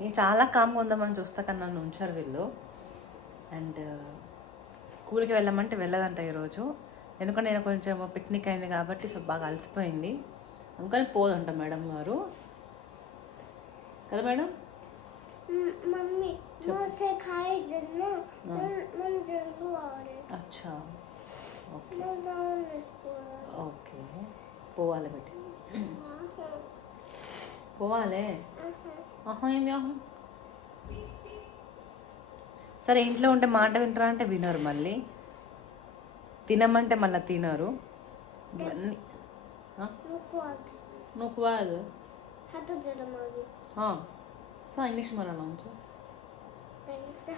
నేను చాలా కామ్గా ఉందామని చూస్తా కానీ నన్ను ఉంచారు వీళ్ళు. అండ్ స్కూల్కి వెళ్ళమంటే వెళ్ళదంట ఈరోజు, ఎందుకంటే నేను కొంచెం పిక్నిక్ అయింది కాబట్టి సో బాగా అలసిపోయింది, అందుకని పోదంట మేడం గారు కదా మేడం. मम्मी मुझसे खाई देना मन जल्दी आ रहे अच्छा ఓకే मैं जाऊंगी स्कूल ఓకే పోవాలి బట్టి పోవాలే. ఆహా ఏంది ఆహా. సరే ఇంట్లో ఉంటే మాట వింటరా అంటే వినరు, మళ్ళీ తినమంటే మళ్ళీ తినరు. ఇవన్నీ నువ్వు కాదు हाथ जरा मांगी सा इंग्लिश मला नामचं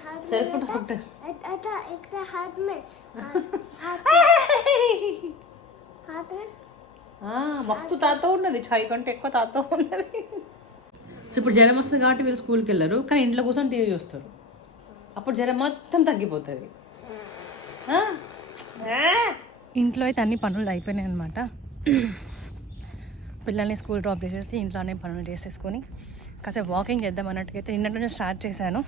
हाथ सेल्फ डॉक्टर आता एक हाथ में हाथ में మస్తు తాతో ఉన్నది, ఛాయ్ కంటే ఎక్కువ తాతో ఉన్నది. సో ఇప్పుడు జ్వరం వస్తుంది కాబట్టి వీళ్ళు స్కూల్కి వెళ్ళరు, కానీ ఇంట్లో కూర్చొని టీవీ చూస్తారు. అప్పుడు జ్వరం మొత్తం తగ్గిపోతుంది. ఇంట్లో అయితే అన్ని పనులు అయిపోయినాయి అనమాట. పిల్లల్ని స్కూల్ డ్రాప్ చేసేసి ఇంట్లోనే పనులు చేసేసుకొని కాసేపు వాకింగ్ చేద్దాం అన్నట్టుగా అయితే నిన్నటి నుంచి స్టార్ట్ చేశాను.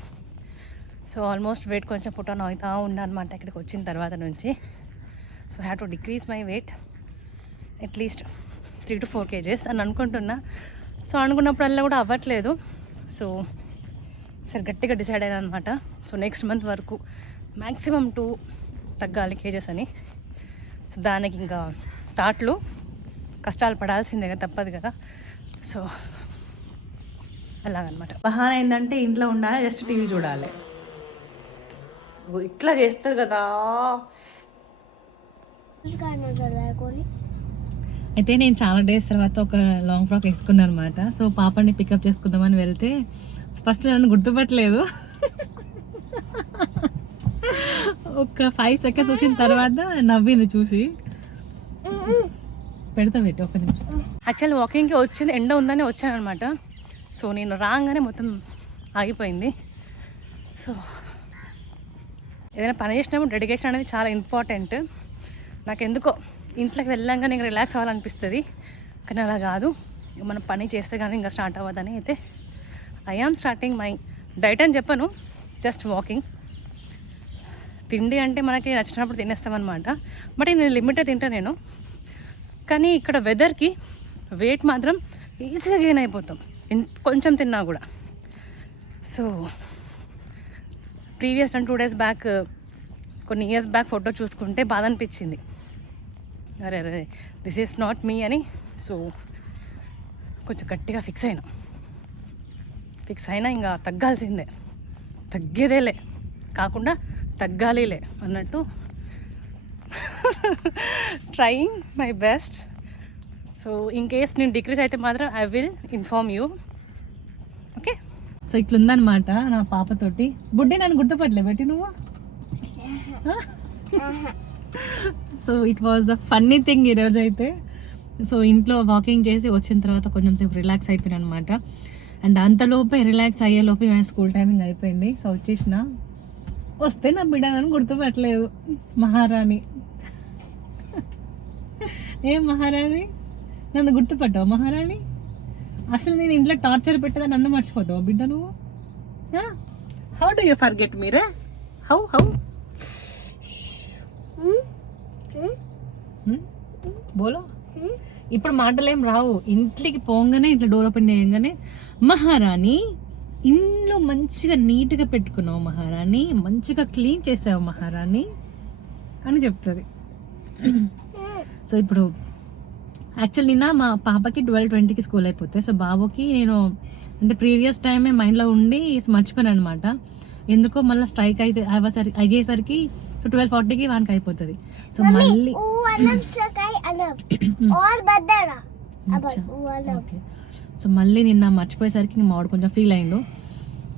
సో ఆల్మోస్ట్ వెయిట్ కొంచెం పుట్ ఆన్ అవుతా ఉందన్నమాట ఇక్కడికి వచ్చిన తర్వాత నుంచి. So have to decrease my weight at least 3 to 4 kgs అని అనుకుంటున్నా. సో అనుకున్నప్పుడల్లా కూడా అవ్వట్లేదు. సో సరే గట్టిగా డిసైడ్ అయ్యాను అనమాట. సో నెక్స్ట్ మంత్ వరకు మ్యాక్సిమం 2 తగ్గాలి కేజెస్ అని. సో దానికి ఇంకా తాట్లు కష్టాలు పడాల్సిందే కదా, తప్పదు కదా. సో అలాగనమాట. బహానా ఏంటంటే ఇంట్లో ఉండాలి, జస్ట్ టీవీ చూడాలి, ఇట్లా చేస్తారు కదా. అయితే నేను చాలా డేస్ తర్వాత ఒక లాంగ్ ఫ్రాక్ వేసుకున్నాను అనమాట. సో పాపని పికప్ చేసుకుందామని వెళ్తే ఫస్ట్ నన్ను గుర్తుపట్టలేదు. ఒక 5 seconds వచ్చిన తర్వాత నవ్వింది చూసి. పెడతా పెట్టి ఒక నిమిషం. యాక్చువల్ వాకింగ్కి వచ్చింది, ఎండ ఉందని వచ్చాను అనమాట. సో నేను రాగానే మొత్తం ఆగిపోయింది. సో ఏదైనా పని చేసినప్పుడు డెడికేషన్ అనేది చాలా ఇంపార్టెంట్. నాకు ఎందుకో ఇంట్లోకి వెళ్ళాక నేను రిలాక్స్ అవ్వాలనిపిస్తుంది, కానీ అలా కాదు. మనం పని చేస్తే కానీ ఇంకా స్టార్ట్ అవ్వదని అయితే I am starting my diet అని చెప్పను, జస్ట్ వాకింగ్. తిండి అంటే మనకి నచ్చినప్పుడు తినేస్తామన్నమాట, బట్ నేను లిమిటే తింటా నేను. కానీ ఇక్కడ వెదర్కి వెయిట్ మాత్రం ఈజీగా గెయిన్ అయిపోతాం కొంచెం తిన్నా కూడా. సో ప్రీవియస్ 2 days బ్యాక్, కొన్ని ఇయర్స్ బ్యాక్ ఫోటో చూసుకుంటే బాధ అనిపించింది, అరే అరే దిస్ ఈస్ నాట్ మీ అని. సో కొంచెం గట్టిగా ఫిక్స్ అయినా ఇంకా తగ్గాల్సిందే, తగ్గేదేలే కాకుండా తగ్గాలిలే అన్నట్టు trying my best. So in case నేను డిక్రీజ్ అయితే మాత్రం I will inform you, okay. So ఇట్లుందనమాట నా పాపతోటి. బుడ్డి నన్ను గుర్తుపట్టలే బట్టి నువ్వు. So it was the funny thing ఈరోజు అయితే. సో ఇంట్లో వాకింగ్ చేసి వచ్చిన తర్వాత కొంచెం సేపు రిలాక్స్ అయిపోయాను అనమాట. అండ్ అంతలోపే రిలాక్స్ అయ్యేలోపే మేము స్కూల్ టైమింగ్ అయిపోయింది. సో వస్తే నా బిడ్డ నన్ను గుర్తుపట్టలేదు. మహారాణి, ఏం మహారాణి నన్ను గుర్తుపట్టావు మహారాణి? అసలు నేను ఇంట్లో టార్చర్ పెట్టదా నన్ను మర్చిపోతావు బిడ్డ నువ్వు? హౌ డు యూ ఫర్గెట్ మీరే? హౌ బోలో. ఇప్పుడు మాటలు ఏం రావు. ఇంట్లోకి పోగానే ఇట్లా డోర్ ఓపెన్ చేయగానే మహారాణి ఇంట్లో మంచిగా నీట్గా పెట్టుకున్నావు మహారాణి, మంచిగా క్లీన్ చేసావు మహారాణి అని చెప్తుంది. సో ఇప్పుడు యాక్చువల్ నిన్న మా పాపకి 12:20కి స్కూల్ అయిపోతాయి. సో బాబుకి నేను అంటే ప్రీవియస్ టైమే మైండ్లో ఉండి మర్చిపోయాను అనమాట. ఎందుకో మళ్ళీ స్ట్రైక్ అయితే అయ్యేసరికి సో 12:40కి వానికి అయిపోతుంది. సో మళ్ళీ సో మళ్ళీ నిన్న మర్చిపోయేసరికి మా వాడు కొంచెం ఫీల్ అయ్యిండు.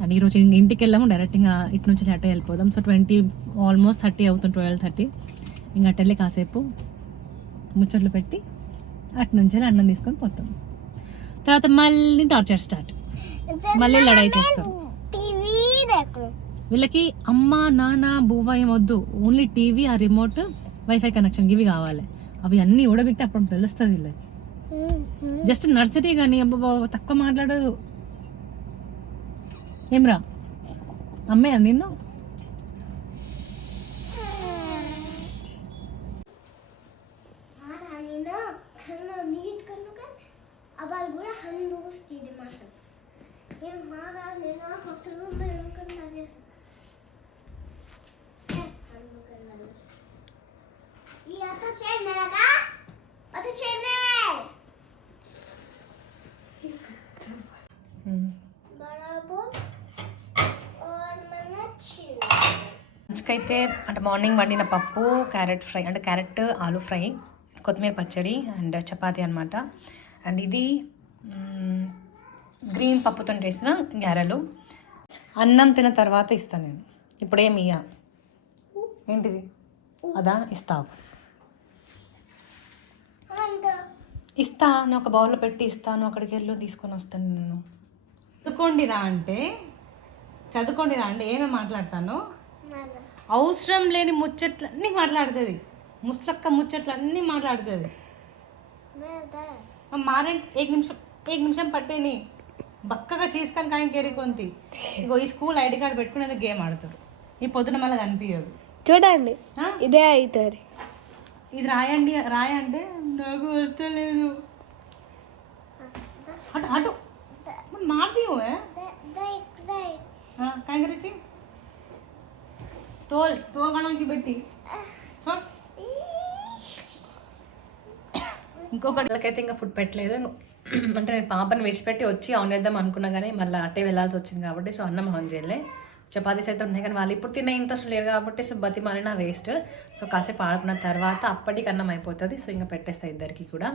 అండ్ ఈరోజు ఇంటికి వెళ్ళాము, డైరెక్ట్ ఇంకా ఇటు నుంచి అట్టే వెళ్ళిపోదాం. సో ఆల్మోస్ట్ 30 అవుతుంది, 12:30. ఇంకా అటు వెళ్ళి కాసేపు ముచ్చట్లు పెట్టి అటు నుంచి అన్నం తీసుకొని పోతాం. తర్వాత మళ్ళీ టార్చర్ స్టార్ట్, మళ్ళీ లడాయి చేస్తారు. వీళ్ళకి అమ్మ నాన్న బువ్వ ఏమొద్దు, ఓన్లీ టీవీ, ఆ రిమోట్, వైఫై కనెక్షన్ ఇవి కావాలి. అవి అన్నీ ఉడబిక్తే అప్పుడు తెలుస్తుంది వీళ్ళకి. జస్ట్ నర్సరీ కానీ అబ్బా తక్కువ మాట్లాడదు. ఏమ్రా అమ్మే నిన్ను aber gut haben losgeht die Masse. Hier Mara Nena hat schon mal vergessen. ये आता चेन मेरा का आता चेन में बड़ा बोल और मैंने छीन లంచ్కి అయితే అంటే మార్నింగ్ వండిన పప్పు క్యారెట్ ఫ్రై అంటే క్యారెట్ ఆలు ఫ్రై కొత్తిమీర పచ్చడి అండ్ చపాతీ అనమాట. అండ్ ఇది గ్రీన్ పప్పుతో చేసిన గారెలు. అన్నం తిన్న తర్వాత ఇస్తాను నేను. ఇప్పుడేమి ఇయ్య. ఏంటిది అదా ఇస్తావు ఇస్తా నేను ఒక బౌల్లో పెట్టి ఇస్తాను. అక్కడికి వెళ్ళు తీసుకొని వస్తాను నేను. చదువుకోండి రా అంటే ఏమేమి మాట్లాడతాను. అవసరం లేని ముచ్చట్లన్నీ మాట్లాడుతుంది. ముస్లక్క ముచ్చట్లన్నీ మాట్లాడుతుంది. మారే एक నిమిషం పట్టేని బక్కగా చేసుకొని కానీ కేరికొంది. ఇగో ఈ స్కూల్ ఐడి కార్డు పెట్టుకునేది గేమ్ ఆడతాడు. ఈ పొద్దున మళ్ళీ కనిపించదు. చూడండి ఇదే అవుతుంది. ఇది రాయండి రాయంటే నాకు వస్తలేదు. అటు అటు మారుతీ काय करायची तोल बनवून పెట్టి ఇంకొకటికైతే ఇంకా ఫుడ్ పెట్టలేదు. అంటే నేను పాపని విడిచిపెట్టి వచ్చి ఆన్ చేద్దాం అనుకున్నా కానీ మళ్ళీ అట్టే వెళ్ళాల్సి వచ్చింది కాబట్టి సో అన్నం ఆన్ చేయలే. చపాతీస్ అయితే ఉన్నాయి కానీ వాళ్ళు ఇప్పుడు తినే ఇంట్రెస్ట్ లేరు కాబట్టి సో బతిమాలిన వేస్ట్. సో కాసేపు ఆడుకున్న తర్వాత అప్పటికి అన్నం అయిపోతుంది. సో ఇంకా పెట్టేస్తాయి ఇద్దరికి కూడా.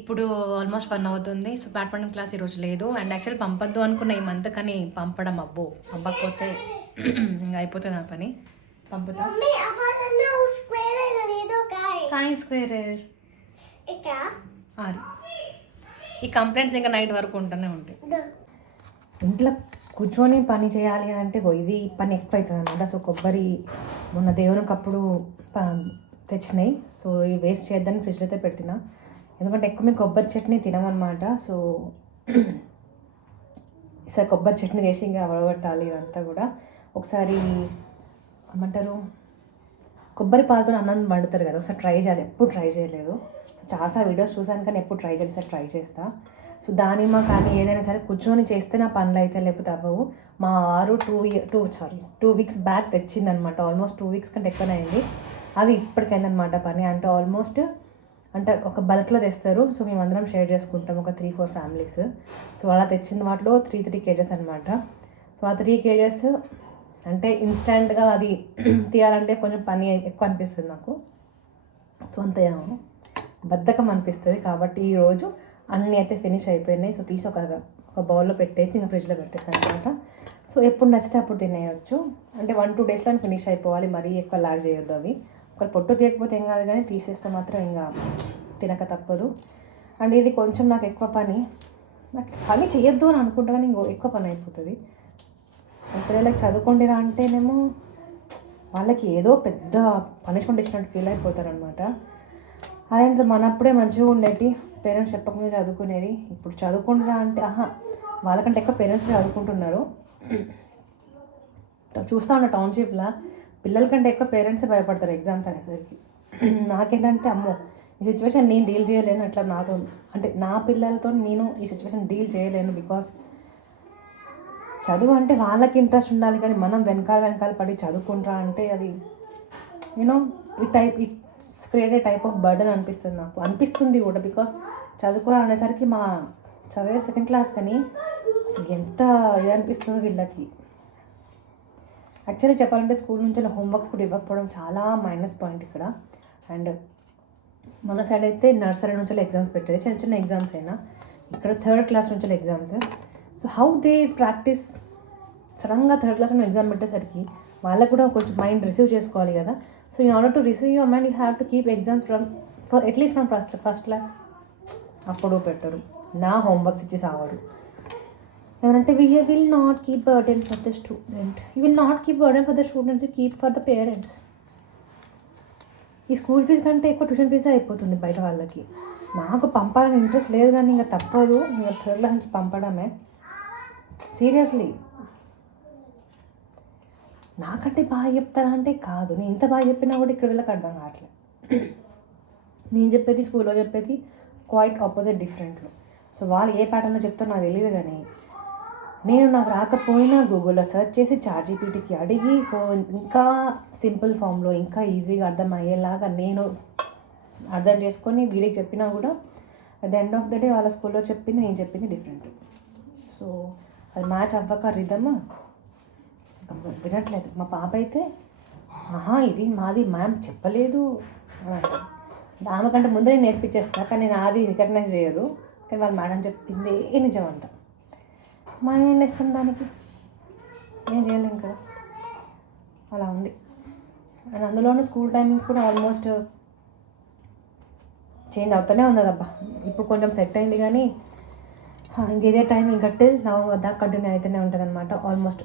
ఇప్పుడు ఆల్మోస్ట్ 1 అవుతుంది. సో బ్యాడ్మింటన్ క్లాస్ ఈరోజు లేదు. అండ్ యాక్చువల్లీ పంపొద్దు అనుకున్న ఈ మంత్ కానీ పంపడం పంపకపోతే ఇంకా అయిపోతుంది నా పని. పంపుతా కాయ స్క్వేర్ ఈ కంప్లైంట్స్ ఇంకా నైట్ వరకు ఉంటూనే ఉంటాయి. ఇంట్లో కూర్చొని పని చేయాలి అంటే ఇది పని ఎక్కువ అవుతుంది అనమాట. సో కొబ్బరి మొన్న దేవునికి అప్పుడు తెచ్చినాయి. సో ఇవి వేస్ట్ చేద్దాన్ని ఫ్రిడ్జ్ అయితే పెట్టిన. ఎందుకంటే ఎక్కువ మేము కొబ్బరి చట్నీ తినమన్నమాట. సో ఈసారి కొబ్బరి చట్నీ చేసి ఇంకా వడగొట్టాలి. ఇదంతా కూడా ఒకసారి ఏమంటారు కొబ్బరి పాలతో అన్నం వండుతారు కదా, ఒకసారి ట్రై చేయాలి. ఎప్పుడు ట్రై చేయలేదు. సో చాలాసార్లు వీడియోస్ చూసాను కానీ ఎప్పుడు ట్రై చేసి ట్రై చేస్తా. సో దానిమ్మ కానీ ఏదైనా సరే కూర్చొని చేస్తే నా పనులు అయితే లేకపోతే అవ్వవు. మా వారు 2 వీక్స్ బ్యాక్ తెచ్చిందనమాట. ఆల్మోస్ట్ 2 వీక్స్ కంటే ఎక్కువనే అయింది. అది ఇప్పటికైందనమాట పని. అంటే ఆల్మోస్ట్ అంటే ఒక బల్క్లో తెస్తారు. సో మేమందరం షేర్ చేసుకుంటాం, ఒక 3-4 ఫ్యామిలీస్. సో అలా తెచ్చిన వాటిలో 3 కేజెస్ అనమాట. సో ఆ 3 కేజెస్ అంటే ఇన్స్టెంట్గా అది తీయాలంటే కొంచెం పని ఎక్కువ అనిపిస్తుంది నాకు. సో అంత బద్ధకం అనిపిస్తుంది. కాబట్టి ఈరోజు అన్నీ అయితే ఫినిష్ అయిపోయినాయి. సో తీసి ఒక బౌల్లో పెట్టేసి ఇంకా ఫ్రిడ్జ్లో పెట్టేసాను అనమాట. సో ఎప్పుడు నచ్చితే అప్పుడు తినేయచ్చు. అంటే 1-2 డేస్లో ఫినిష్ అయిపోవాలి. మరీ ఎక్కువ లాగ్ చేయొద్దు. అవి ఒకరు పొట్టు తీయకపోతే ఏం కాదు కానీ తీసేస్తే మాత్రం ఇంకా తినక తప్పదు. అండ్ ఇది కొంచెం నాకు ఎక్కువ పని. నాకు పని చేయొద్దు అని అనుకుంటా కానీ ఇంకో ఎక్కువ పని అయిపోతుంది. పిల్లలకి చదువుకోండిరా అంటేనేమో వాళ్ళకి ఏదో పెద్ద పనిష్మెంట్ ఇచ్చినట్టు ఫీల్ అయిపోతారనమాట. అదేంటి మనప్పుడే మంచిగా ఉండేటి, పేరెంట్స్ చెప్పకుండా చదువుకునేది. ఇప్పుడు చదువుకుంటురా అంటే వాళ్ళకంటే ఎక్కువ పేరెంట్స్ చదువుకుంటున్నారు. చూస్తూ ఉన్నా టౌన్షిప్లో పిల్లల కంటే ఎక్కువ పేరెంట్సే భయపడతారు ఎగ్జామ్స్ అనేసరికి. నాకేంటంటే అమ్మో ఈ సిచ్యువేషన్ నేను డీల్ చేయలేను. అట్లా నాతో అంటే నా పిల్లలతో నేను ఈ సిచ్యువేషన్ డీల్ చేయలేను. బికాస్ చదువు అంటే వాళ్ళకి ఇంట్రెస్ట్ ఉండాలి కానీ మనం వెనకాల పడి చదువుకుంటారా అంటే అది it's create a type of burden అనిపిస్తుంది. నాకు అనిపిస్తుంది కూడా. బికాస్ చదువుకోవాలనేసరికి మా చదివే 2nd క్లాస్ కానీ అసలు ఎంత ఇది అనిపిస్తుందో వీళ్ళకి. యాక్చువల్లీ చెప్పాలంటే స్కూల్ నుంచి హోంవర్క్స్ కూడా ఇవ్వకపోవడం చాలా మైనస్ పాయింట్ ఇక్కడ. అండ్ మన సైడ్ అయితే నర్సరీ నుంచి ఎగ్జామ్స్ పెట్టేది, చిన్న ఎగ్జామ్స్ అయినా. ఇక్కడ 3rd క్లాస్ నుంచి exams. So how they practice. సడన్గా 3rd క్లాస్ నుంచి ఎగ్జామ్ పెట్టేసరికి వాళ్ళకు కూడా కొంచెం మైండ్ రిసీవ్ చేసుకోవాలి కదా. So in order to receive your mind you have to keep exams for at least from first class. అప్పుడు పెట్టరు, నా హోంవర్క్స్ ఇచ్చి సావరు. ఏమంటే we will not keep burden for the student. You will not keep burden for the students, you keep for the parents. ఈ school fee కంటే ఎక్కువ tuition ఫీజే అయిపోతుంది బయట వాళ్ళకి. నాకు పంపాలని ఇంట్రెస్ట్ లేదు కానీ ఇంకా తప్పదు. ఇంకా 3rd క్లాస్ నుంచి పంపడమే. సీరియస్లీ నాకంటే బాగా చెప్తారా అంటే కాదు, నేను ఇంత బాగా చెప్పినా కూడా ఇక్కడ వీళ్ళకి అర్థం కావట్లేదు. నేను చెప్పేది స్కూల్లో చెప్పేది క్వైట్ ఆపోజిట్ డిఫరెంట్లో. సో వాళ్ళు ఏ ప్యాటర్న్లో చెప్తారో నాకు తెలియదు, కానీ నేను నాకు రాకపోయినా గూగుల్లో సెర్చ్ చేసి చాట్‌జీపీటీకి అడిగి, సో ఇంకా సింపుల్ ఫామ్లో ఇంకా ఈజీగా అర్థమయ్యేలాగా నేను అర్థం చేసుకొని వీడికి చెప్పినా కూడా at the end of the day వాళ్ళ స్కూల్లో చెప్పింది నేను చెప్పింది డిఫరెంట్. సో అది మ్యాచ్ అవ్వక రిధమ్ వినట్లేదు. మా పాప అయితే ఇది మాది మ్యామ్ చెప్పలేదు అని అంటారు. ఆమె కంటే ముందే నేను నేర్పించేస్తా, కానీ నేను అది రికగ్నైజ్ చేయదు. కానీ వాళ్ళ మేడం చెప్పింది నిజం అంట. మనం ఏం చేస్తాం దానికి, ఏం చేయలేం కదా, అలా ఉంది. అండ్ అందులోనూ స్కూల్ టైమింగ్ కూడా ఆల్మోస్ట్ చేంజ్ అవుతూనే ఉంది అబ్బా. ఇప్పుడు కొంచెం సెట్ అయింది, కానీ ఇంక ఇదే టైం ఇంకా టిల్ నవంబర్ దాకా కంటిన్యూ అవుతూనే ఉంటుంది అనమాట. ఆల్మోస్ట్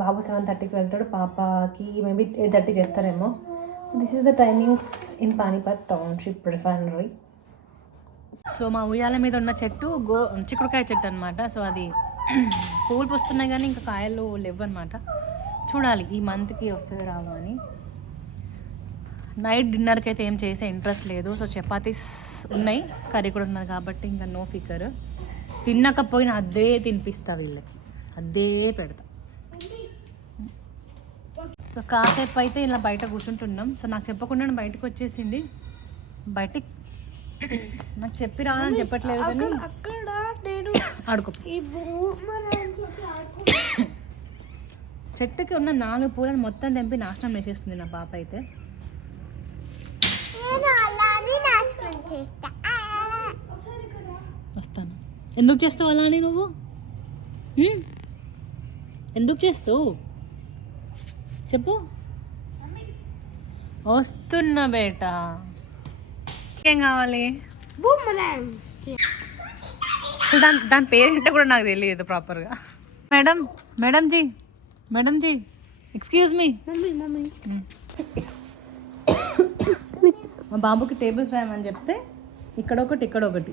బాబు 7:30కి వెళ్తాడు, పాపకి మేబీ 8:30 చేస్తారేమో. So this is the timings in Panipat township refinery. So మా ఉయ్యాల మీద ఉన్న చెట్టు చిక్కుడుకాయ చెట్టు అనమాట. సో అది పువ్వులు పూస్తున్నాయి కానీ ఇంకా కాయలు లేవు అనమాట. చూడాలి ఈ మంత్కి వస్తుంది రావు అని. నైట్ డిన్నర్కి అయితే ఏం చేసే ఇంట్రెస్ట్ లేదు. సో చపాతీస్ ఉన్నాయి, కర్రీ కూడా ఉన్నది కాబట్టి ఇంకా నో ఫికర్. తినకపోయినా అదే తినిపిస్తా వీళ్ళకి, అదే పెడతా. సో కాసేపు అయితే ఇలా బయట కూర్చుంటున్నాం. సో నాకు చెప్పకుండా బయటకు వచ్చేసింది. బయటికి నాకు చెప్పి రాదని చెప్పట్లేదు కానీ అక్కడ నేను ఆడుకో. చెట్టుకి ఉన్న 4 పూలను మొత్తం తెంపి నాశనం చేసేస్తుంది నా పాప అయితే. వస్తాను. ఎందుకు చేస్తావు అలా అని నువ్వు? ఎందుకు చేస్తావు చెప్పు. వస్తున్నా బేటా. ఏం కావాలి? దాని పేరేంటో కూడా నాకు తెలియదు ప్రాపర్గా. Madam ji excuse me. మా బాబుకి టేబుల్స్ రాయమని చెప్తే ఇక్కడ ఒకటి ఇక్కడ ఒకటి.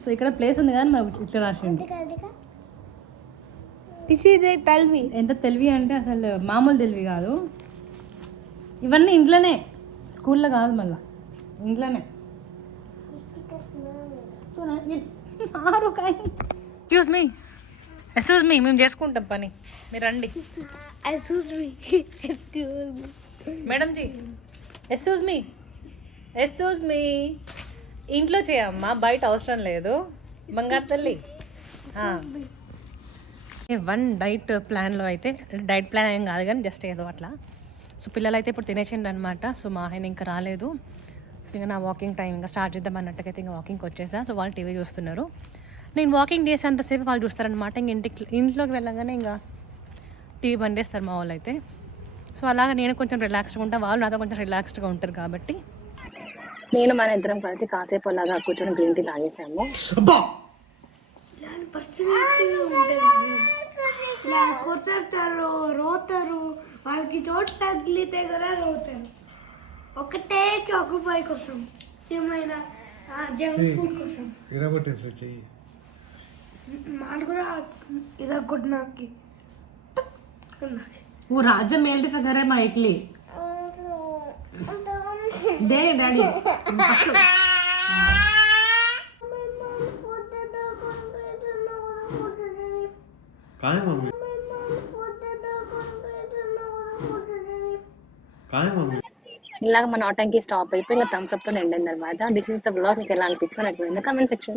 సో ఇక్కడ ప్లేస్ ఉంది కానీ మరి ఇట్లా రాసిండు. ఎంత తెలివి అంటే అసలు మామూలు తెలివి కాదు. ఇవన్నీ ఇంట్లోనే, స్కూల్లో కాదు, మళ్ళీ ఇంట్లోనే. ఎక్స్క్యూజ్ మీ, మేము చేసుకుంటాం పని, మీరు రండి. మేడం జీ ఎక్స్క్యూజ్ మీ ఇంట్లో చేయమ్మా, బయట అవసరం లేదు. బంగారు తల్లి. వన్ డైట్ ప్లాన్లో అయితే, డైట్ ప్లాన్ ఏం కాదు కానీ జస్ట్ ఏదో అట్లా. సో పిల్లలు అయితే ఇప్పుడు తినేసిండు అనమాట. సో మా ఆయన ఇంకా రాలేదు. సో ఇంకా నా వాకింగ్ టైం ఇంకా స్టార్ట్ చేద్దాం అన్నట్టుకైతే ఇంకా వాకింగ్కి వచ్చేసా. సో వాళ్ళు టీవీ చూస్తున్నారు, నేను వాకింగ్ చేసేంతసేపు వాళ్ళు చూస్తారనమాట. ఇంక ఇంట్లోకి వెళ్ళగానే ఇంకా టీవీ బంద్ చేస్తారు మా వాళ్ళు అయితే. సో అలాగా నేను కొంచెం రిలాక్స్డ్గా ఉంటాను, వాళ్ళు నాతో కొంచెం రిలాక్స్డ్గా ఉంటారు కాబట్టి నేను మన ఇద్దరం కలిసి కాసేపు అలాగా కూర్చొని గ్రీన్ టీ తాగేసాము. కూర్చుంటారు, రోతారు, వాళ్ళకి చోటు తగిలితే కూడా రోతారు. ఒకటే చాకుబాయ్ కోసం, ఏమైనా జంక్ ఫుడ్ కోసం మాట కూడా ఇరగొట్టడానికి. वो राज्य मेल सगरे माइकली दे डैडी काय मम्मी ఇలాగ మన ఆటంకి స్టాప్ అయిపోయి ఇంకా థమ్స్ అప్ తో ఎండ్ అయింది అనమాట. This is the vlog. మీకు ఎలా అనిపించిందో నాకు కామెంట్ సెక్షన్